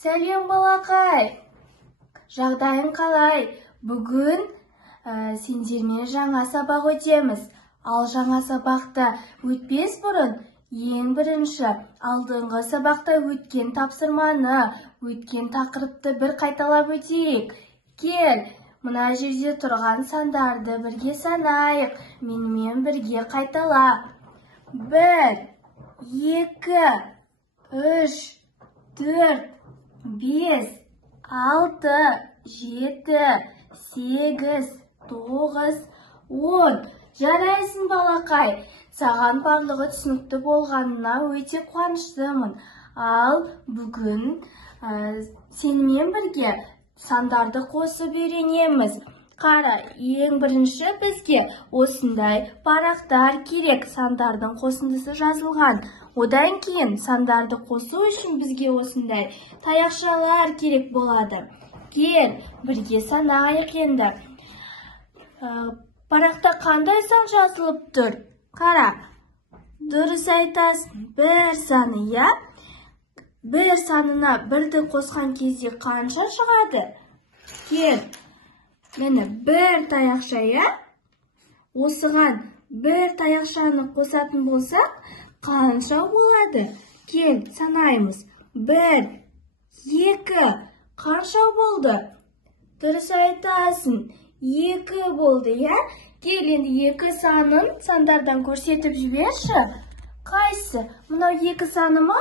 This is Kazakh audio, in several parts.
Сәлем балақай, жағдайың қалай? Бүгін сендермен жаңа сабақ өтеміз. Ал жаңа сабақта өтпес бұрын, ең бірінші алдыңғы сабақта өткен тапсырманы, өткен тақырыпты бір қайталап өтейік. Кел, мына жерде тұрған сандарды бірге санайық. Менімен бірге қайтала. 1, 2, 3, 4, 5, 6, 7, 8, 9, 10. Жарайсың балақай. Саған барлығы түсінікті болғанына өте қуаныштымын. Ал бүгін сенімен бірге сандарды қосып үйренеміз. Қара, ең бірінші бізге осындай парақтар керек, сандардың қосындысы жазылған. Одан кейін сандарды қосу үшін бізге осындай таяқшалар керек болады. Кел, бірге санайық енді. Парақта қандай сан жазылып тұр? Қара, дұрыс айтасың, 1 саны, я? 1 санына 1-ді қосқан кезде қанша шығады? Кел, мені 1 таяқша, я? Осыған 1 таяқшаны қосатын болсақ, қанша болады? Кел, санаймыз. 1, 2, қанша болды? Дұрыс айтасың, 2 болды, я? Кел, енді 2 санын сандардан көрсетіп жіберші. Қайсы? Мынау 2 саны ма?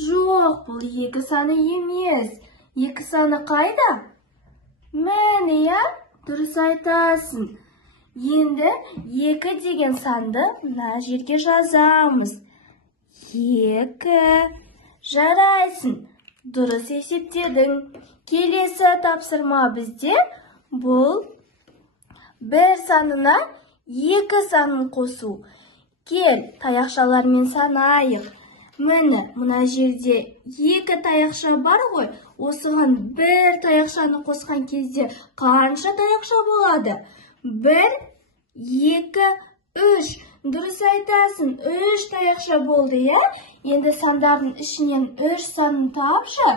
Жоқ, бұл 2 саны емес. 2 саны қайда? Міне, я? Дұрыс айтасың. Енді 2 деген санды мына жерге жазамыз. 2. Жарайсың. Дұрыс есептедің. Келесі тапсырма бізде бұл 1 санына 2 санын қосу. Кел, таяқшалармен санайық. Міне, мына жерде 2 таяқша бар ғой. Осыған 1 таяқшаны қосқан кезде қанша таяқша болады? 1, 2, 3. Дұрыс айтасың, 3 таяқша болды, я? Енді сандардың ішінен 3 санын тапшы.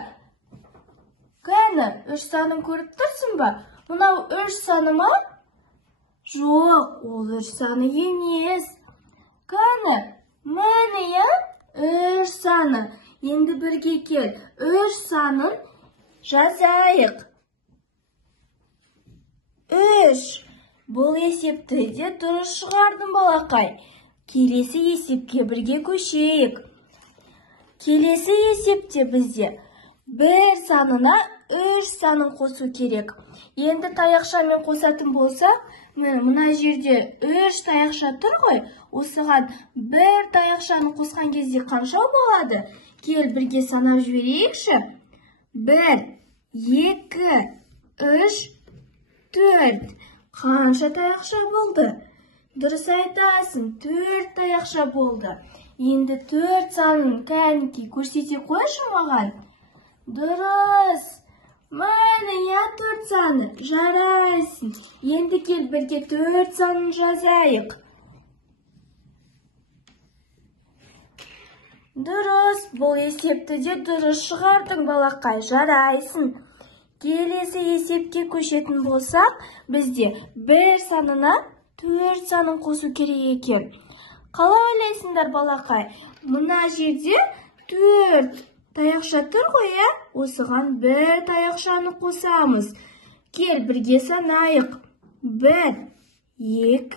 Қане, 3 санын көріп тұрсың ба? Мынау 3 саны ма? Жоқ, ол 3 саны емес. Қане, міне, я? 3 саны. Енді бірге кел, 3 санын жазайық. 3. Бұл есепті де дұрыс шығардың балақай. Келесі есепке бірге көшейік. Келесі есепте бізде 1 санына 3 санын қосу керек. Енді таяқшамен қосатын болсақ, мына жерде 3 таяқша тұр ғой. Осыған 1 таяқшаны қосқан кезде қанша болады? Кел, бірге санап жіберейікші. 1, 2, 3, 4. Қанша таяқша болды? Дұрыс айтасың, 4 таяқша болды. Енді 4 санын кәнекей көрсете қойшы маған. Дұрыс. Міне, я 4 саны. Жарайсың. Енді кел, бірге 4 санын жазайық. Дұрыс. Бұл есепті де дұрыс шығардың балақай. Жарайсың. Келесі есепке көшетін болсақ, бізде 1 санына 4 санын қосу керек екен. Қалай ойлайсыңдар балақай? Мына жерде 4 таяқша тұр ғой, я? Осыған 1 таяқшаны қосамыз. Кел, бірге санайық. 1, 2,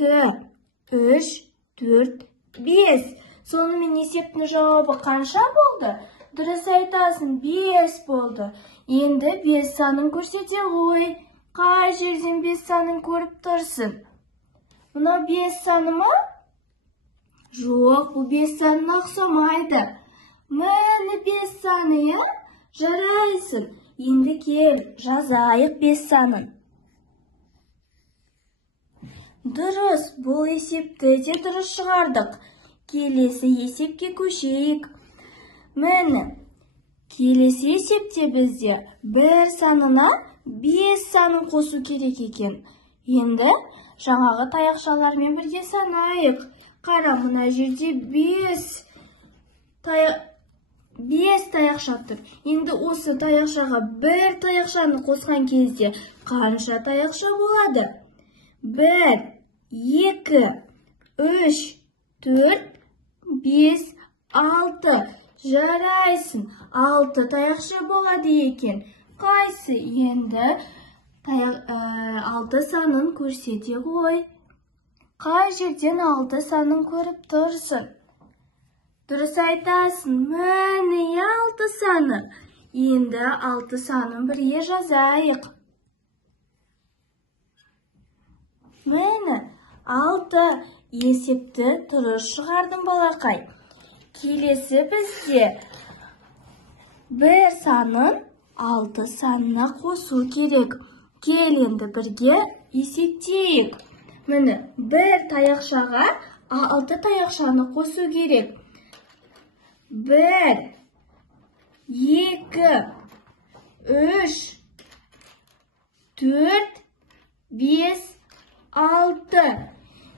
3, 4, 5. Сонымен есептің жауабы қанша болды? Дұрыс айтасың, 5 болды. Енді 5 санын көрсете ғой. Қай жерден 5 санын көріп тұрсың? Мына 5 саны ма? Жоқ, бұл 5 санына ұқсамайды. Міне 5 саны, я? Жарайсың. Енді кел, жазайық 5 санын. Дұрыс, бұл есепті де дұрыс шығардық. Келесі есепке көшейік. Міне, келесі есепте бізде 1 санына 5 санын қосу керек екен. Енді жаңағы таяқшалармен бірге санайық. Қара, мына жерде 5 5 таяқша тұр. Енді осы таяқшаға бір таяқшаны қосқан кезде қанша таяқша болады? 1, 2, 3, 4, 5, 6. Жарайсың. 6 таяқша болады екен. Қайсы? Енді 6 санын көрсете ғой. Қай жерден 6 санын көріп тұрсың? Дұрыс айтасың. Міне 6 саны. Енді 6 санын бірге жазайық. Міне 6 есепті дұрыс шығардың балақай. Келесі бізде бір санын 6 санына қосу керек. Кел енді бірге есептейік. Міне бір таяқшаға 6 таяқшаны қосу керек. 1, 2, 3, 4, 5, 6.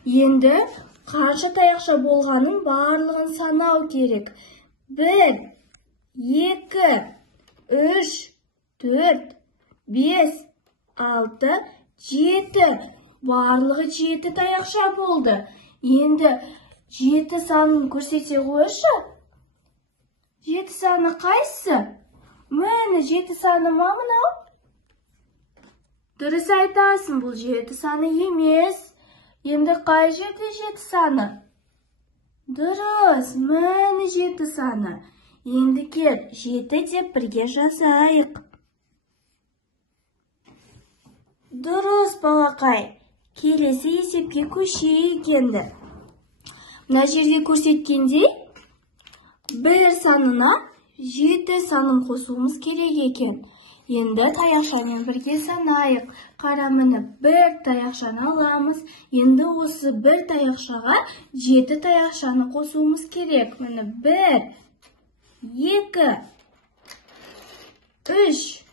Енді қанша таяқша болғанын барлығын санау керек. 1, 2, 3, 4, 5, 6, 7. Барлығы 7 таяқша болды. Енді 7 санын көрсете қойшы. 7 саны қайсы? Міне 7 саны ма мынау? Дұрыс айтасың, бұл 7 саны емес. Енді қай жерде 7 саны? Дұрыс, міне 7 саны. Енді кел 7 деп бірге жазайық. Дұрыс балақай. Келесі есепке көшейік енді. Мына жерде көрсеткендей, бір санына 7 санын қосуымыз керек екен. Енді таяқшамен бірге санайық. Қара міне бір таяқшаны аламыз. Енді осы бір таяқшаға 7 таяқшаны қосуымыз керек. Міне 1, 2, 3,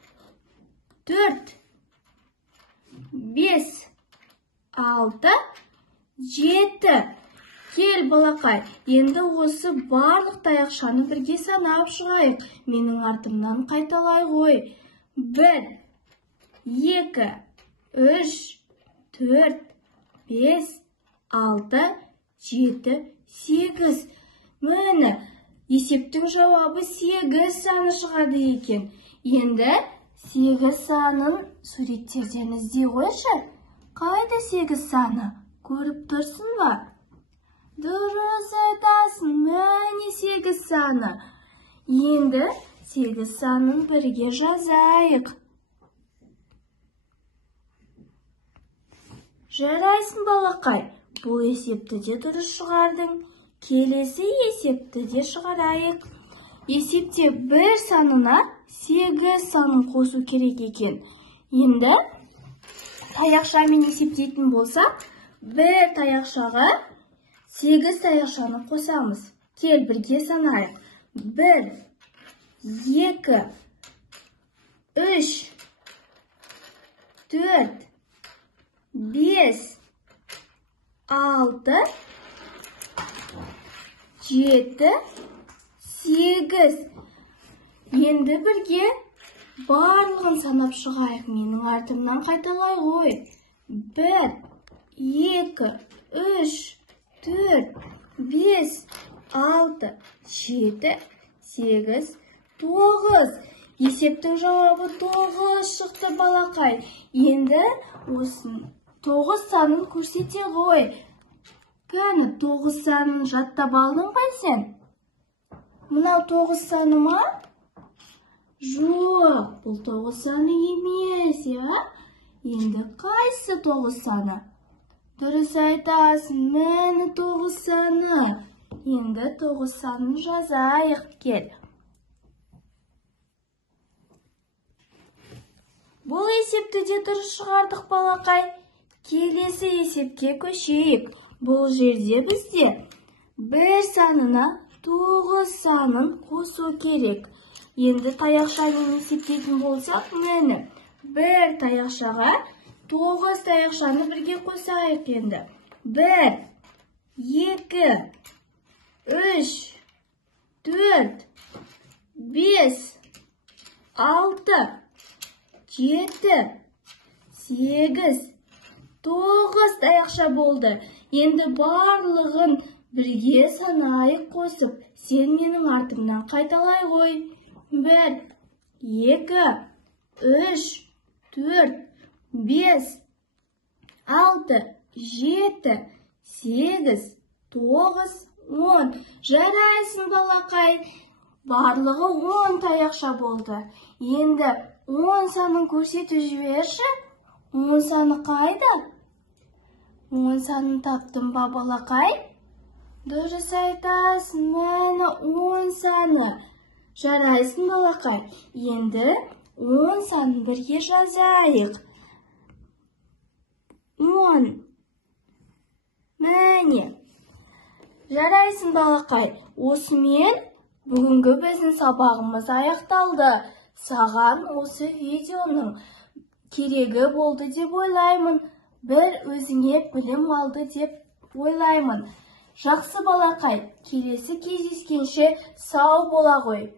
4, 5, 6, 7. Кел балақай, енді осы барлық таяқшаны бірге санап шығайық. Менің артымнан қайталай ғой. 1, 2, 3, 4, 5, 6, 7, 8. Міне, есептің жауабы 8 саны шығады екен. Енді 8 санын суреттерден іздей қойшы. Қайда 8 саны? Көріп тұрсың ба? Дұрыс айтасың, міне 8 саны. Енді 8 санын бірге жазайық. Жарайсың балақай, бұл есепті де дұрыс шығардың. Келесі есепті де шығарайық. Есепте бір санына 8 санын қосу керек екен. Енді таяқшамен есептейтін болсақ, бір таяқшаға 8 таяқшаны қосамыз. Кел бірге санайық. 1, 2, 3, 4, 5, 6, 7, 8. Енді бірге барлығын санап шығайық. Менің артымнан қайталай ғой. 1, 2, 3, 4, 5, 6, 7, 8, 9. Есептің жауабы 9 шықты балақай. Енді осы 9 санын көрсете ғой. Кәні 9 санын жаттап алдың ба сен? Мынау 9 саны ма? Жоқ, бұл 9 саны емес, Енді қайсы 9 саны? Дұрыс айтасың, міне 9 саны. Енді 9 санын жазайық, кел. Бұл есепті де дұрыс шығардық балақай. Келесі есепке көшейік. Бұл жерде бізде бір санына 9 санын қосу керек. Енді таяқшамен есептейтін болсақ, міне бір таяқшаға 9 таяқшаны бірге қосайық енді. 1, 2, 3, 4, 5, 6, 7, 8, 9 таяқша болды. Енді барлығын бірге санайық қосып. Сен менің артымнан қайталай ғой. 1, 2, 3, 4, 5, 6, 7, 8, 9, 10. Жарайсың, балақай. Барлығы 10 таяқша болды. Енді 10 санын көрсетіп жіберші. 10 саны қайда? 10 санын таптым ба, балақай? Дұрыс айтасың, мәні 10 саны. Жарайсың, балақай. Енді 10 санын бірге жазайық. 10. Мәне. Жарайсың, балақай. Осымен бүгінгі біздің сабағымыз аяқталды. Саған осы видеоның керегі болды деп ойлаймын. Бір өзіңе білім алды деп ойлаймын. Жақсы, балақай. Келесі кездескенше сау бола ғой.